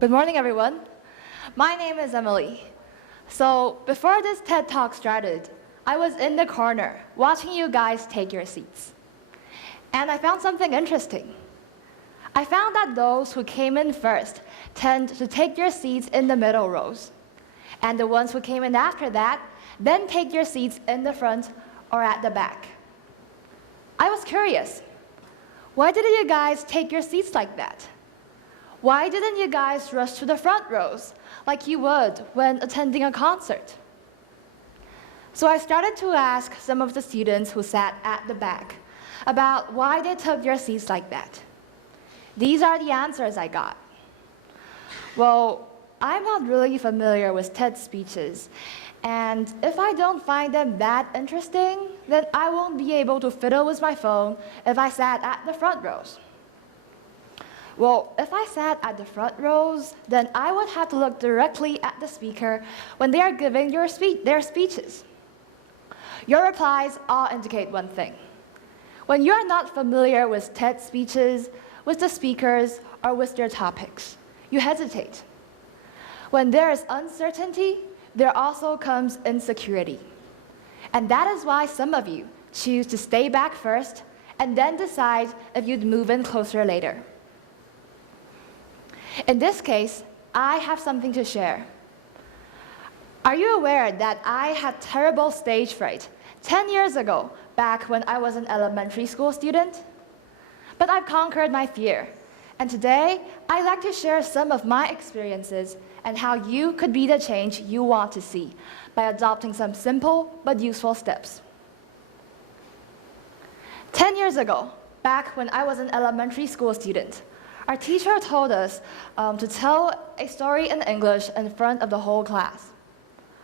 Good morning, everyone. My name is Emily. So before this TED Talk started, I was in the corner watching you guys take your seats. And I found something interesting. I found that those who came in first tend to take your seats in the middle rows. And the ones who came in after that then take your seats in the front or at the back. I was curious. Why didn't you guys take your seats like that? Why didn't you guys rush to the front rows like you would when attending a concert? So I started to ask some of the students who sat at the back about why they took their seats like that. These are the answers I got. Well, I'm not really familiar with TED speeches, and if I don't find them that interesting, then I won't be able to fiddle with my phone if I sat at the front rows. Well, if I sat at the front rows, then I would have to look directly at the speaker when they are giving their speeches. Your replies all indicate one thing. When you are not familiar with TED speeches, with the speakers, or with their topics, you hesitate. When there is uncertainty, there also comes insecurity. And that is why some of you choose to stay back first and then decide if you'd move in closer later. In this case, I have something to share. Are you aware that I had terrible stage fright 10 years ago, back when I was an elementary school student? But I've conquered my fear. And today, I'd like to share some of my experiences and how you could be the change you want to see by adopting some simple but useful steps. 10 years ago, back when I was an elementary school student, our teacher told us to tell a story in English in front of the whole class.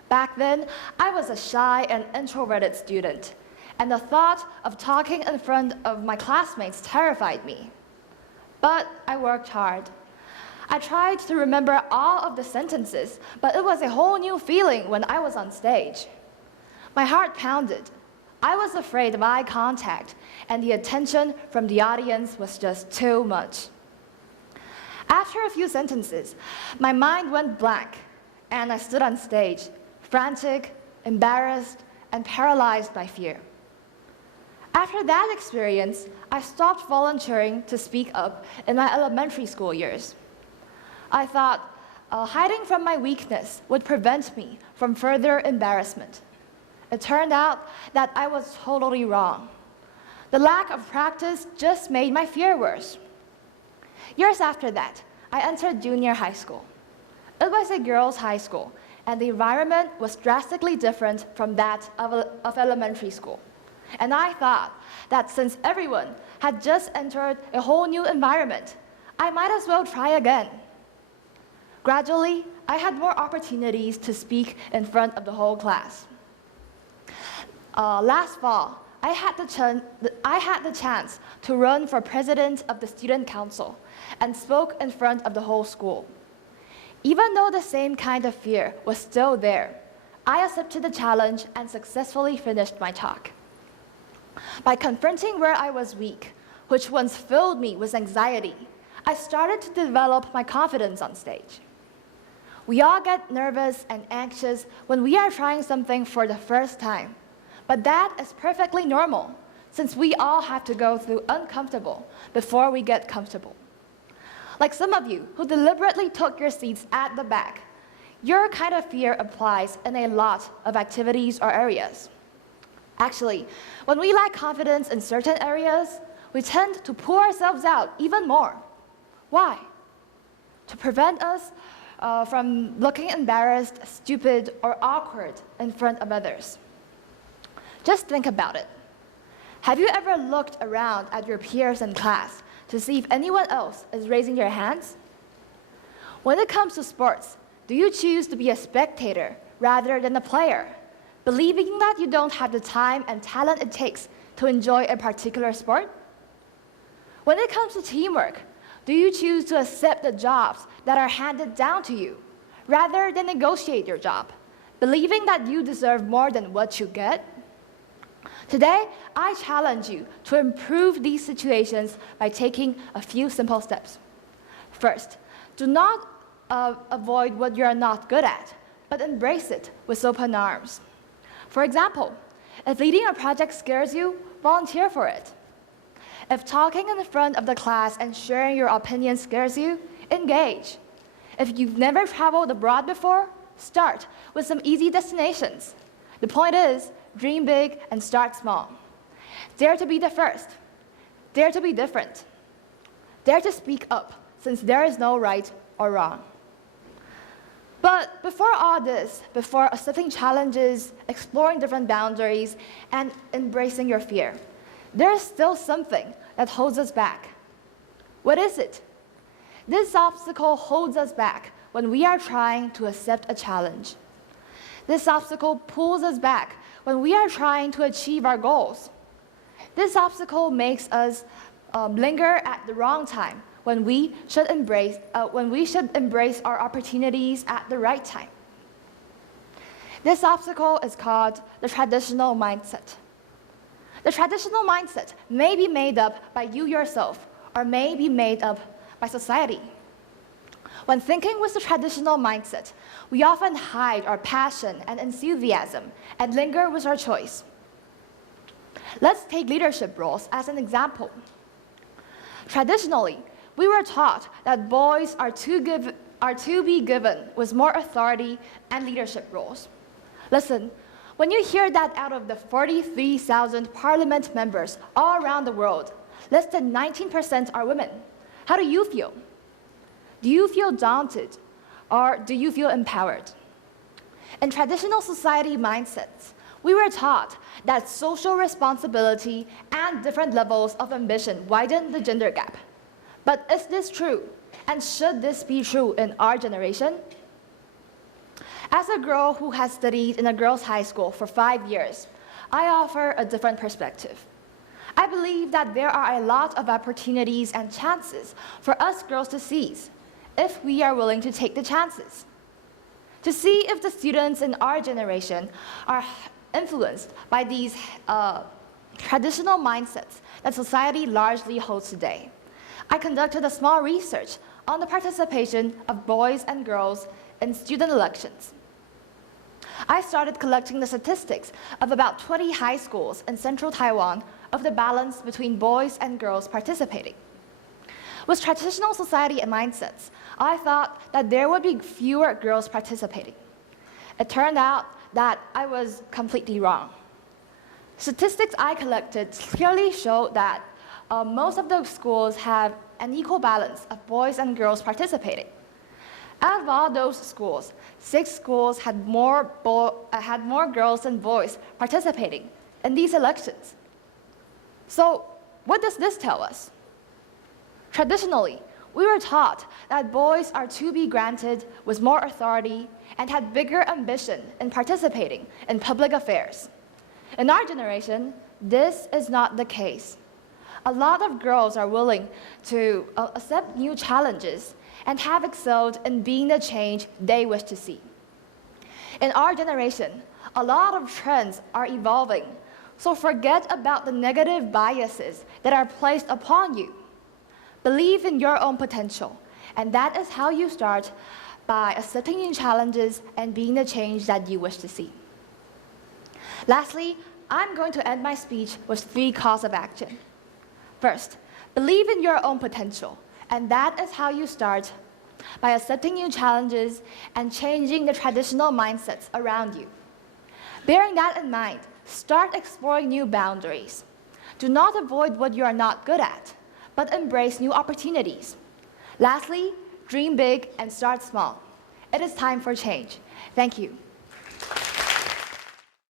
Back then, I was a shy and introverted student, and the thought of talking in front of my classmates terrified me. But I worked hard. I tried to remember all of the sentences, but it was a whole new feeling when I was on stage. My heart pounded. I was afraid of eye contact, and the attention from the audience was just too much. After a few sentences, my mind went blank, and I stood on stage, frantic, embarrassed, and paralyzed by fear. After that experience, I stopped volunteering to speak up in my elementary school years. I thought hiding from my weakness would prevent me from further embarrassment. It turned out that I was totally wrong. The lack of practice just made my fear worse. Years after that, I entered junior high school. It was a girls' high school, and the environment was drastically different from that of elementary school. And I thought that since everyone had just entered a whole new environment, I might as well try again. Gradually, I had more opportunities to speak in front of the whole class. Last fall, I had the chance to run for president of the student council and spoke in front of the whole school. Even though the same kind of fear was still there, I accepted the challenge and successfully finished my talk. By confronting where I was weak, which once filled me with anxiety, I started to develop my confidence on stage. We all get nervous and anxious when we are trying something for the first time, but that is perfectly normal, since we all have to go through uncomfortable before we get comfortable. Like some of you who deliberately took your seats at the back, your kind of fear applies in a lot of activities or areas. Actually, when we lack confidence in certain areas, we tend to pull ourselves out even more. Why? To prevent us from looking embarrassed, stupid, or awkward in front of others. Just think about it. Have you ever looked around at your peers in class to see if anyone else is raising their hands? When it comes to sports, do you choose to be a spectator rather than a player, believing that you don't have the time and talent it takes to enjoy a particular sport? When it comes to teamwork, do you choose to accept the jobs that are handed down to you, rather than negotiate your job, believing that you deserve more than what you get? Today, I challenge you to improve these situations by taking a few simple steps. First, do not avoid what you're not good at, but embrace it with open arms. For example, if leading a project scares you, volunteer for it. If talking in front of the class and sharing your opinion scares you, engage. If you've never traveled abroad before, start with some easy destinations. The point is, dream big and start small. Dare to be the first. Dare to be different. Dare to speak up, since there is no right or wrong. But before all this, before accepting challenges, exploring different boundaries, and embracing your fear, there is still something that holds us back. What is it? This obstacle holds us back when we are trying to accept a challenge. This obstacle pulls us back when we are trying to achieve our goals. This obstacle makes us linger at the wrong time when we should embrace our opportunities at the right time. This obstacle is called the traditional mindset. The traditional mindset may be made up by you yourself or may be made up by society. When thinking with the traditional mindset, we often hide our passion and enthusiasm and linger with our choice. Let's take leadership roles as an example. Traditionally, we were taught that boys are to be given with more authority and leadership roles. Listen, when you hear that out of the 43,000 parliament members all around the world, less than 19% are women, how do you feel? Do you feel daunted, or do you feel empowered? In traditional society mindsets, we were taught that social responsibility and different levels of ambition widen the gender gap. But is this true? And should this be true in our generation? As a girl who has studied in a girls' high school for 5 years, I offer a different perspective. I believe that there are a lot of opportunities and chances for us girls to seize if we are willing to take the chances. To see if the students in our generation are influenced by these traditional mindsets that society largely holds today, I conducted a small research on the participation of boys and girls in student elections. I started collecting the statistics of about 20 high schools in central Taiwan of the balance between boys and girls participating. With traditional society and mindsets, I thought that there would be fewer girls participating. It turned out that I was completely wrong. Statistics I collected clearly showed that most of those schools have an equal balance of boys and girls participating. Out of all those schools, 6 schools had more girls than boys participating in these elections. So, what does this tell us? Traditionally, we were taught that boys are to be granted with more authority and had bigger ambition in participating in public affairs. In our generation, this is not the case. A lot of girls are willing to accept new challenges and have excelled in being the change they wish to see. In our generation, a lot of trends are evolving, so forget about the negative biases that are placed upon you. Believe in your own potential, and that is how you start by accepting new challenges and being the change that you wish to see. Lastly, I'm going to end my speech with 3 calls of action. First, believe in your own potential, and that is how you start by accepting new challenges and changing the traditional mindsets around you. Bearing that in mind, start exploring new boundaries. Do not avoid what you are not good at, but embrace new opportunities. Lastly, dream big and start small. It is time for change. Thank you.